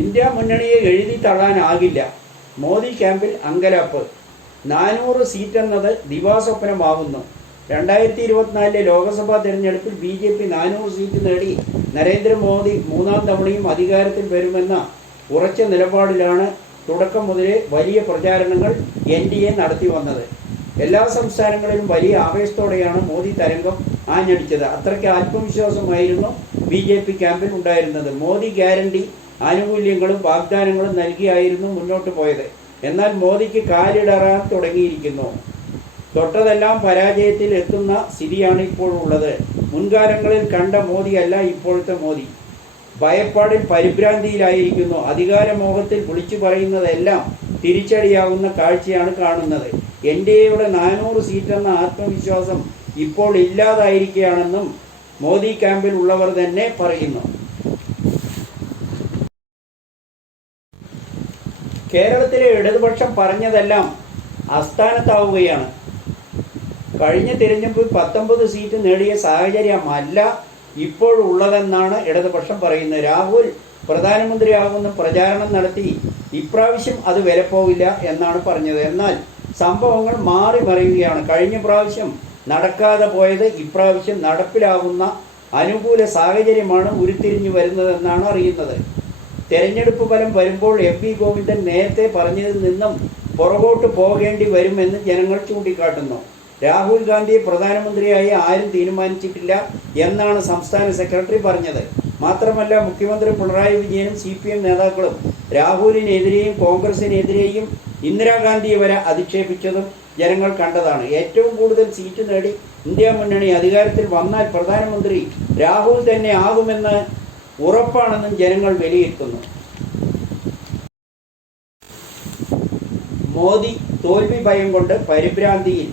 India മുന്നണിയെ എഴുതി തള്ളാനാകില്ല. മോദി ക്യാമ്പിൽ അങ്കലാപ്പ്. 400 സീറ്റെന്നത് ദിവാസ്വപ്നമാകുന്നു. 2024 ലോക്സഭാ തെരഞ്ഞെടുപ്പിൽ BJP 400 സീറ്റ് നേടി നരേന്ദ്രമോദി 3ാം തവണയും അധികാരത്തിൽ വരുമെന്ന ഉറച്ച നിലപാടിലാണ് തുടക്കം മുതലേ വലിയ പ്രചാരണങ്ങൾ NDA നടത്തി വന്നത്. എല്ലാ സംസ്ഥാനങ്ങളിലും വലിയ ആവേശത്തോടെയാണ് മോദി തരംഗം ആഞ്ഞടിച്ചത്. അത്രയ്ക്ക് ആത്മവിശ്വാസമായിരുന്നു BJP ക്യാമ്പിൽ ഉണ്ടായിരുന്നത്. മോദി ഗ്യാരണ്ടി ആനുകൂല്യങ്ങളും വാഗ്ദാനങ്ങളും നൽകിയായിരുന്നു മുന്നോട്ട് പോയത്. എന്നാൽ മോദിക്ക് കാലിടറാൻ തുടങ്ങിയിരിക്കുന്നു. തൊട്ടതെല്ലാം പരാജയത്തിൽ എത്തുന്ന സ്ഥിതിയാണ് ഇപ്പോഴുള്ളത്. മുൻകാലങ്ങളിൽ കണ്ട മോദിയല്ല ഇപ്പോഴത്തെ മോദി. ഭയപ്പാടിൽ പരിഭ്രാന്തിയിലായിരിക്കുന്നു. അധികാരമോഹത്തിൽ വിളിച്ചു പറയുന്നതെല്ലാം തിരിച്ചടിയാകുന്ന കാഴ്ചയാണ് കാണുന്നത്. NDAയുടെ 400 സീറ്റെന്ന ആത്മവിശ്വാസം ഇപ്പോൾ ഇല്ലാതായിരിക്കുകയാണെന്നും മോദി ക്യാമ്പിൽ ഉള്ളവർ തന്നെ പറയുന്നു. കേരളത്തിലെ ഇടതുപക്ഷം പറഞ്ഞതെല്ലാം അസ്ഥാനത്താവുകയാണ്. കഴിഞ്ഞ തിരഞ്ഞെടുപ്പിൽ 19 സീറ്റ് നേടിയ സാഹചര്യമല്ല ഇപ്പോഴുള്ളതെന്നാണ് ഇടതുപക്ഷം പറയുന്നത്. രാഹുൽ പ്രധാനമന്ത്രിയാകുന്ന പ്രചാരണം നടത്തി ഇപ്രാവശ്യം അത് വിലപ്പോവില്ല എന്നാണ് പറഞ്ഞത്. എന്നാൽ സംഭവങ്ങൾ മാറി മറിയുകയാണ്. കഴിഞ്ഞ പ്രാവശ്യം നടക്കാതെ പോയത് ഇപ്രാവശ്യം നടപ്പിലാകുന്ന അനുകൂല സാഹചര്യമാണ് ഉരുത്തിരിഞ്ഞു വരുന്നതെന്നാണ് അറിയുന്നത്. തെരഞ്ഞെടുപ്പ് ഫലം വരുമ്പോൾ MP ഗോവിന്ദൻ നേരത്തെ പറഞ്ഞതിൽ നിന്നും പുറകോട്ട് പോകേണ്ടി വരുമെന്ന് ജനങ്ങൾ ചൂണ്ടിക്കാട്ടുന്നു. രാഹുൽ ഗാന്ധിയെ പ്രധാനമന്ത്രിയായി ആരും തീരുമാനിച്ചിട്ടില്ല എന്നാണ് സംസ്ഥാന സെക്രട്ടറി പറഞ്ഞത്. മാത്രമല്ല, മുഖ്യമന്ത്രി പിണറായി വിജയനും CPM നേതാക്കളും രാഹുലിനെതിരെയും കോൺഗ്രസിനെതിരെയും ഇന്ദിരാഗാന്ധിയെ വരെ അധിക്ഷേപിച്ചതും ജനങ്ങൾ കണ്ടതാണ്. ഏറ്റവും കൂടുതൽ സീറ്റ് നേടി ഇന്ത്യ മുന്നണി അധികാരത്തിൽ വന്നാൽ പ്രധാനമന്ത്രി രാഹുൽ തന്നെ ആകുമെന്ന് ഉറപ്പാണെന്നും ജനങ്ങൾ വിലയിരുത്തുന്നു. മോദി തോൽവി ഭയം കൊണ്ട് പരിഭ്രാന്തിയിൽ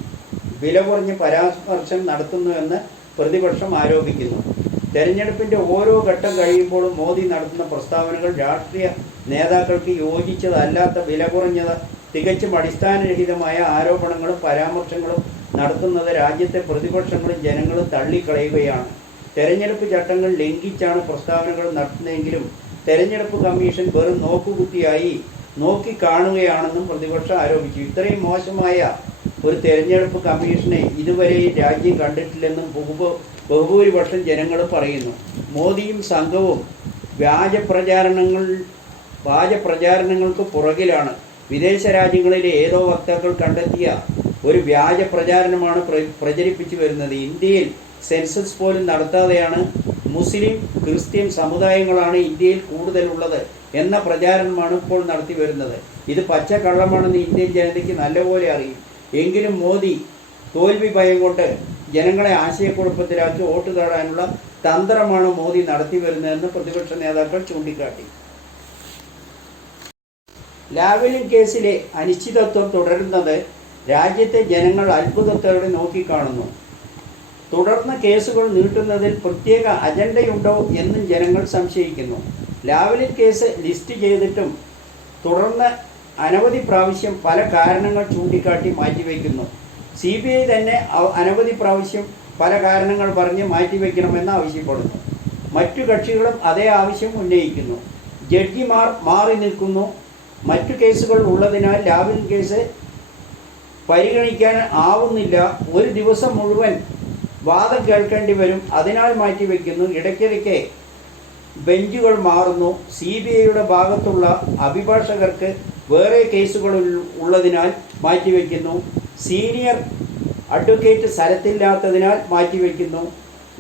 വില കുറഞ്ഞ പരാമർശം നടത്തുന്നുവെന്ന് പ്രതിപക്ഷം ആരോപിക്കുന്നു. തെരഞ്ഞെടുപ്പിൻ്റെ ഓരോ ഘട്ടം കഴിയുമ്പോഴും മോദി നടത്തുന്ന പ്രസ്താവനകൾ രാഷ്ട്രീയ നേതാക്കൾക്ക് യോജിച്ചതല്ലാത്ത വില കുറഞ്ഞത് തികച്ചും അടിസ്ഥാനരഹിതമായ ആരോപണങ്ങളും പരാമർശങ്ങളും നടത്തുന്നത് രാജ്യത്തെ പ്രതിപക്ഷങ്ങളും ജനങ്ങളും തള്ളിക്കളയുകയാണ്. തെരഞ്ഞെടുപ്പ് ചട്ടങ്ങൾ ലംഘിച്ചാണ് പ്രസ്താവനകൾ നടത്തുന്നതെങ്കിലും തെരഞ്ഞെടുപ്പ് കമ്മീഷൻ വെറും നോക്കുകുത്തിയായി നോക്കിക്കാണുകയാണെന്നും പ്രതിപക്ഷം ആരോപിച്ചു. ഇത്രയും മോശമായ ഒരു തെരഞ്ഞെടുപ്പ് കമ്മീഷനെ ഇതുവരെ രാജ്യം കണ്ടിട്ടില്ലെന്നും ബഹുഭൂരിപക്ഷം ജനങ്ങൾ പറയുന്നു. മോദിയും സംഘവും വ്യാജപ്രചാരണങ്ങൾക്ക് പുറകിലാണ്. വിദേശ രാജ്യങ്ങളിലെ ഏതോ വക്താക്കൾ കണ്ടെത്തിയ ഒരു വ്യാജ പ്രചാരണമാണ് പ്രചരിപ്പിച്ചു വരുന്നത്. ഇന്ത്യയിൽ സെൻസസ് പോലും നടത്താതെയാണ് മുസ്ലിം ക്രിസ്ത്യൻ സമുദായങ്ങളാണ് ഇന്ത്യയിൽ കൂടുതലുള്ളത് എന്ന പ്രചാരണമാണ് ഇപ്പോൾ നടത്തി വരുന്നത്. ഇത് പച്ചക്കള്ളമാണെന്ന് ഇന്ത്യൻ ജനതയ്ക്ക് നല്ലപോലെ അറിയും. എങ്കിലും മോദി തോൽവി ഭയം കൊണ്ട് ജനങ്ങളെ ആശയക്കുഴപ്പത്തിലാക്കി വോട്ട് നേടാനുള്ള തന്ത്രമാണ് മോദി നടത്തി വരുന്നതെന്ന് പ്രതിപക്ഷ നേതാക്കൾ ചൂണ്ടിക്കാട്ടി. ലാവ്ലിൻ കേസിലെ അനിശ്ചിതത്വം തുടരുന്നത് രാജ്യത്തെ ജനങ്ങൾ അത്ഭുതത്തോടെ നോക്കിക്കാണുന്നു. തുടർന്ന് കേസുകൾ നീട്ടുന്നതിൽ പ്രത്യേക അജണ്ടയുണ്ടോ എന്നും ജനങ്ങൾ സംശയിക്കുന്നു. ലാവ്ലിൻ കേസ് ലിസ്റ്റ് ചെയ്തിട്ടും തുടർന്ന് അനവധി പ്രാവശ്യം പല കാരണങ്ങൾ ചൂണ്ടിക്കാട്ടി മാറ്റിവെക്കുന്നു. CBI തന്നെ അനവധി പ്രാവശ്യം പല കാരണങ്ങൾ പറഞ്ഞ് മാറ്റിവെക്കണമെന്ന് ആവശ്യപ്പെടുന്നു. മറ്റു കക്ഷികളും അതേ ആവശ്യം ഉന്നയിക്കുന്നു. ജഡ്ജിമാർ മാറി നിൽക്കുന്നു. മറ്റു കേസുകൾ ഉള്ളതിനാൽ ലാവ്ലിൻ കേസ് പരിഗണിക്കാൻ ആവുന്നില്ല. ഒരു ദിവസം മുഴുവൻ വാദം കേൾക്കേണ്ടി വരും. അതിനാൽ മാറ്റിവെക്കുന്നു. ഇടയ്ക്കിടയ്ക്ക് ബെഞ്ചുകൾ മാറുന്നു. CBIയുടെ ഭാഗത്തുള്ള അഭിഭാഷകർക്ക് വേറെ കേസുകൾ ഉള്ളതിനാൽ മാറ്റിവെക്കുന്നു. സീനിയർ അഡ്വക്കേറ്റ് സ്ഥലത്തില്ലാത്തതിനാൽ മാറ്റിവെക്കുന്നു.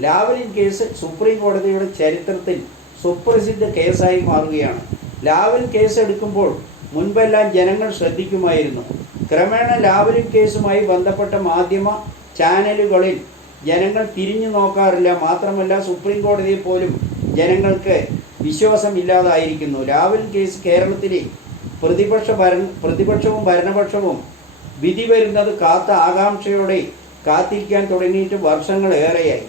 ലാവ്ലിൻ കേസ് സുപ്രീം കോടതിയുടെ ചരിത്രത്തിൽ സുപ്രസിദ്ധ കേസായി മാറുകയാണ്. ലാവ്ലിൻ കേസ് എടുക്കുമ്പോൾ മുൻപെല്ലാം ജനങ്ങൾ ശ്രദ്ധിക്കുമായിരുന്നു. ക്രമേണ ലാവ്ലിൻ കേസുമായി ബന്ധപ്പെട്ട മാധ്യമ ചാനലുകളിൽ ജനങ്ങൾ തിരിഞ്ഞു നോക്കാറില്ല. മാത്രമല്ല, സുപ്രീം കോടതിയെ പോലും ജനങ്ങൾക്ക് വിശ്വാസമില്ലാതായിരിക്കുന്നു. ലാവ്ലിൻ കേസ് കേരളത്തിലെ പ്രതിപക്ഷവും ഭരണപക്ഷവും വിധി വരുന്നത് കാത്ത ആകാംക്ഷയോടെ കാത്തിരിക്കാൻ തുടങ്ങിയിട്ട് വർഷങ്ങളേറെയായി.